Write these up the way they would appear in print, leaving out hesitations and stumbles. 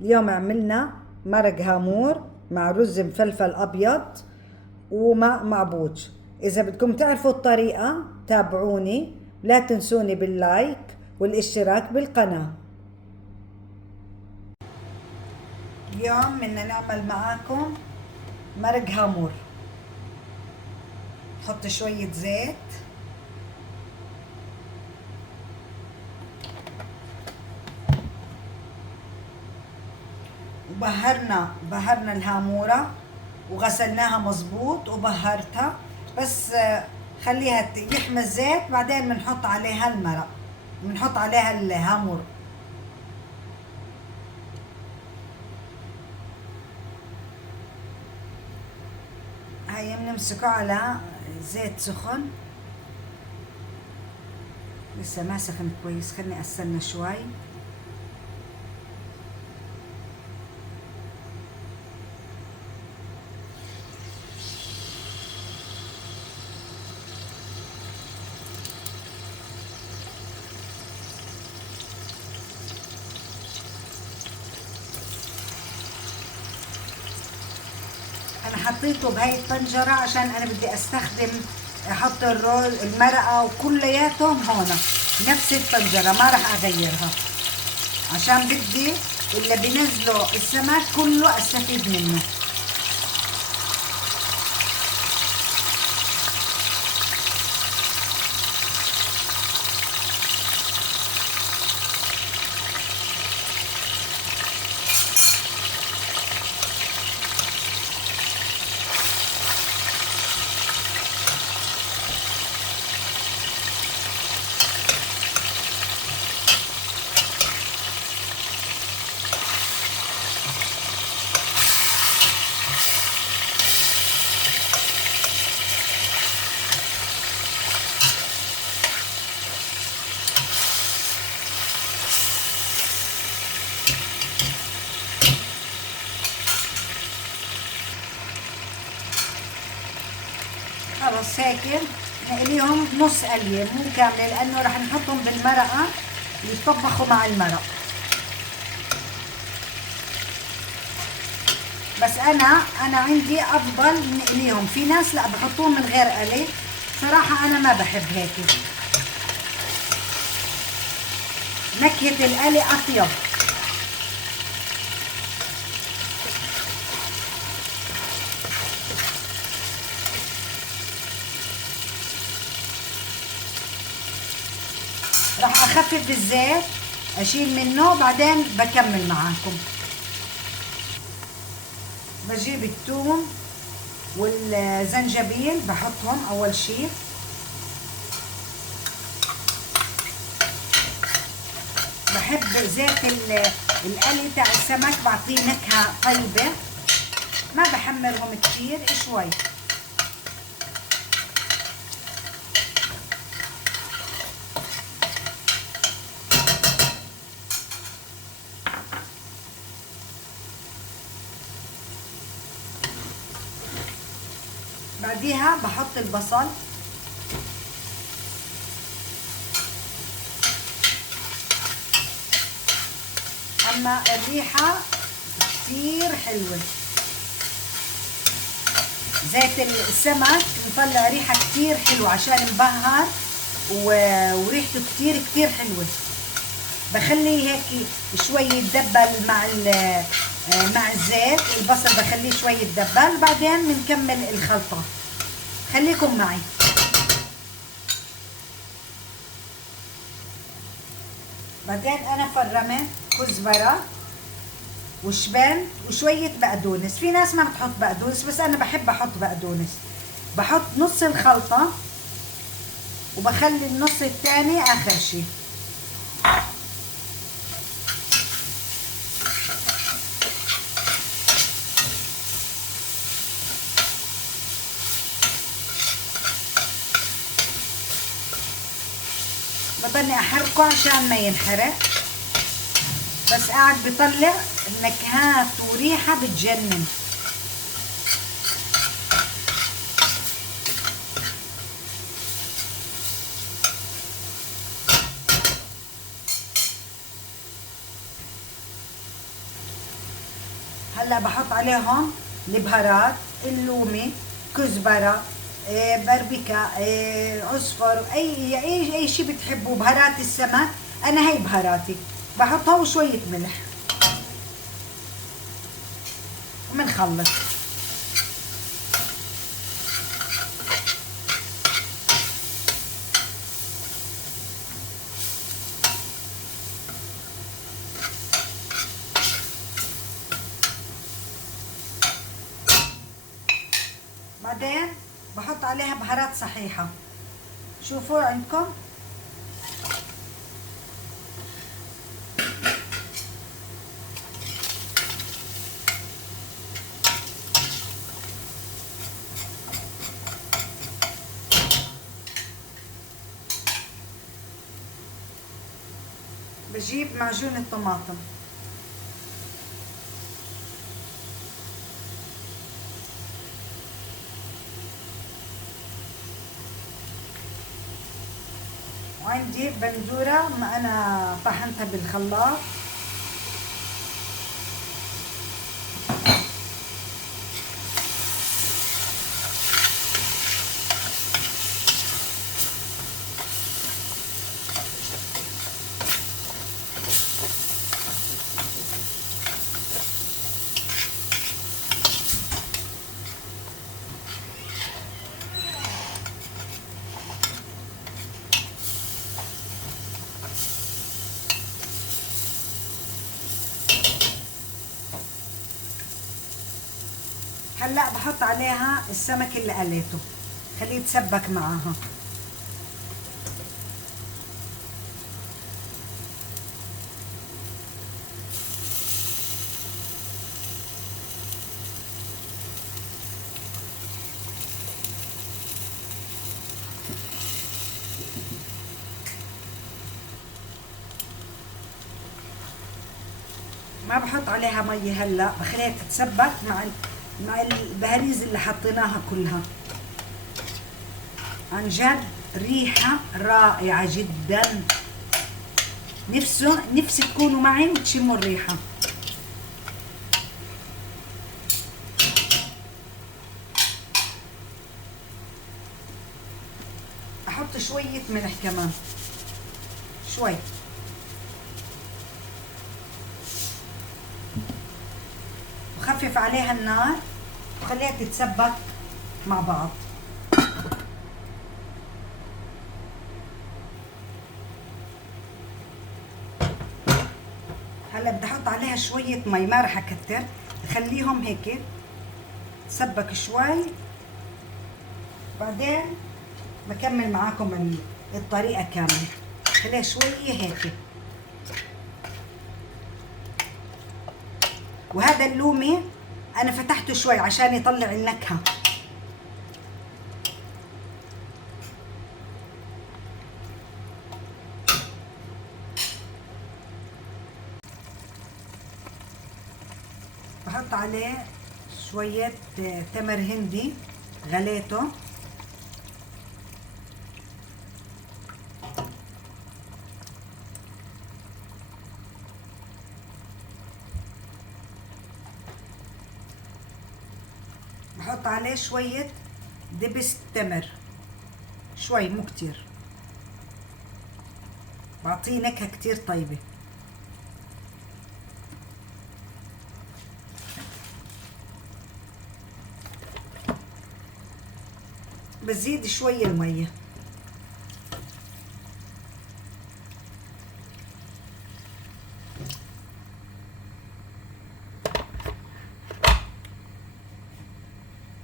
اليوم عملنا مرق هامور مع رز مفلفل أبيض ومع معبوج. إذا بدكم تعرفوا الطريقة تابعوني، لا تنسوني باللايك والاشتراك بالقناة. اليوم بدنا نعمل معاكم مرق هامور. نحط شوية زيت، وبهرنا الهامورة وغسلناها مظبوط وبهرتها، بس خليها يحمى الزيت، بعدين بنحط عليها المرق، بنحط عليها الهامور. هاي بنمسكه على زيت سخن، لسه ما سخن كويس، خلني استنى شوي. انا حطيته بهاي الطنجرة عشان انا بدي استخدم احط الرز المرقة وكلياتهم هون نفس الطنجرة، ما راح اغيرها، عشان بدي اللي بنزله السمك كله استفيد منه. خلص هيك نقليهم نص قليه مو كامله، لانه رح نحطهم بالمرقه يطبخوا مع المرق. بس انا عندي افضل نقليهم، في ناس لا بحطوهم من غير قلي، صراحه انا ما بحب هيك، نكهه القلي اطيب. راح اخفف الزيت، اشيل منه بعدين بكمل معاكم. بجيب الثوم والزنجبيل بحطهم اول شي، بحب زيت القلي تاع السمك، بعطيه نكهه طيبه، ما بحمرهم كتير، شوي. بعديها بحط البصل، اما الريحة كتير حلوة، زيت السمك مطلع ريحة كتير حلوة عشان مبهر وريحته كتير كتير حلوة. بخليه هيك شوي يتدبل مع الزيت، البصل بخليه شوي يتدبل، بعدين بنكمل الخلطة، خليكم معي. بعدين انا فرمت كزبرة وشبنت وشوية بقدونس، في ناس ما بتحط بقدونس بس انا بحب احط بقدونس. بحط نص الخلطة وبخلي النص الثاني اخر شي. بضلني احركه عشان ما ينحرق، بس قاعد بطلع نكهات وريحة بتجنن. هلا بحط عليهم البهارات، اللومي، كزبره، باربيكا، عصفر، اي شيء بتحبوه، بهارات السمك. انا هي بهاراتي بحطها وشويه ملح وبنخلط. بعدين بحط عليها بهارات صحيحة، شوفوا عندكم. بجيب معجون الطماطم، وعندي بندورة ما أنا طحنتها بالخلاط. هلا بحط عليها السمك اللي قليته، خليه يتسبك معاها. ما بحط عليها مي هلا، بخليها تتسبك مع البهاريز اللي حطيناها كلها. عن جد ريحة رائعة جدا، نفسي تكونوا معي وتشموا الريحة. احط شوية ملح كمان، شوي، وخفف عليها النار وخليها تتسبك مع بعض. هلا بدي احط عليها شوية مي، ما رح اكتر، خليهم هيك تسبك شوي. بعدين بكمل معاكم الطريقة كاملة. خليها شوية هيك. وهذا اللومي انا فتحته شوي عشان يطلع النكهة. بحط عليه شوية تمر هندي غليته، بحط عليه شوية دبس تمر، شوي مو كتير، بعطيه نكهة كتير طيبة. بزيد شوي المية.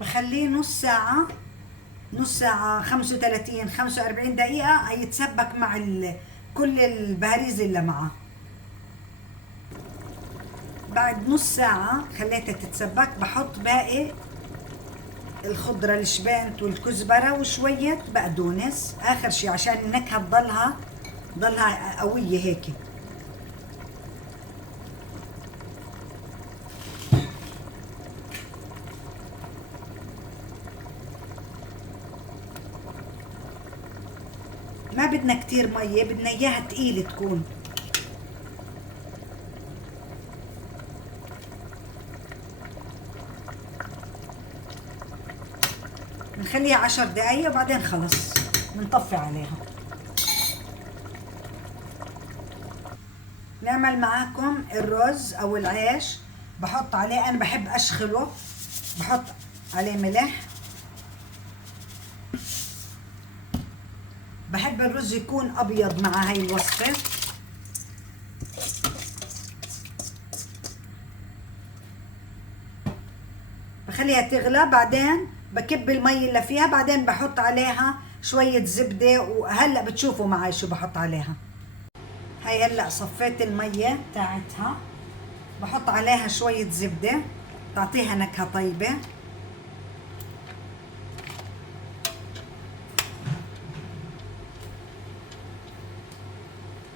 بخليه نص ساعة 35 45 دقيقة يتسبك مع كل البهاريز اللي معه. بعد نص ساعة خليتها تتسبك بحط باقي الخضرة، الشبانت والكزبرة وشوية بقدونس آخر شي عشان النكهة تضلها قوية هيك. ما بدنا كتير مية، بدنا اياها تقيلة تكون. بنخليها 10 دقايق وبعدين خلص بنطفي عليها. نعمل معاكم الرز او العيش. بحط عليه، انا بحب اشخله، بحط عليه ملح. بحب الرز يكون ابيض مع هاي الوصفة. بخليها تغلى، بعدين بكب المي اللي فيها، بعدين بحط عليها شوية زبدة. وهلأ بتشوفوا معي شو بحط عليها. هاي هلأ صفيت المية تاعتها، بحط عليها شوية زبدة تعطيها نكهة طيبة.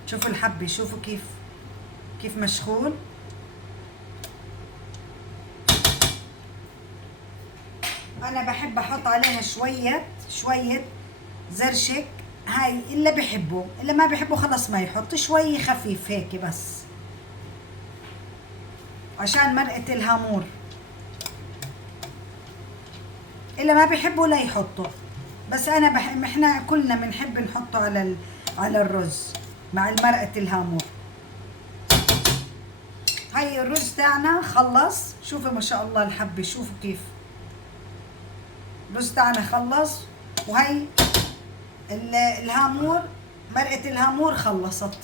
شوفوا الحبة، شوفوا كيف مشغول. انا بحب احط عليها شوية زرشك. هاي اللي بحبه، اللي ما بحبه خلص ما يحط، شوي خفيف هيك بس عشان مرقة الهامور. اللي ما بحبه لا يحطه، بس انا احنا كلنا بنحب نحطه على الرز مع مرقة الهامور. هاي الرز تاعنا خلص. شوفوا ما شاء الله الحبة، شوفوا كيف الرز تاعنا خلص. وهي الهامور، مرقة الهامور خلصت.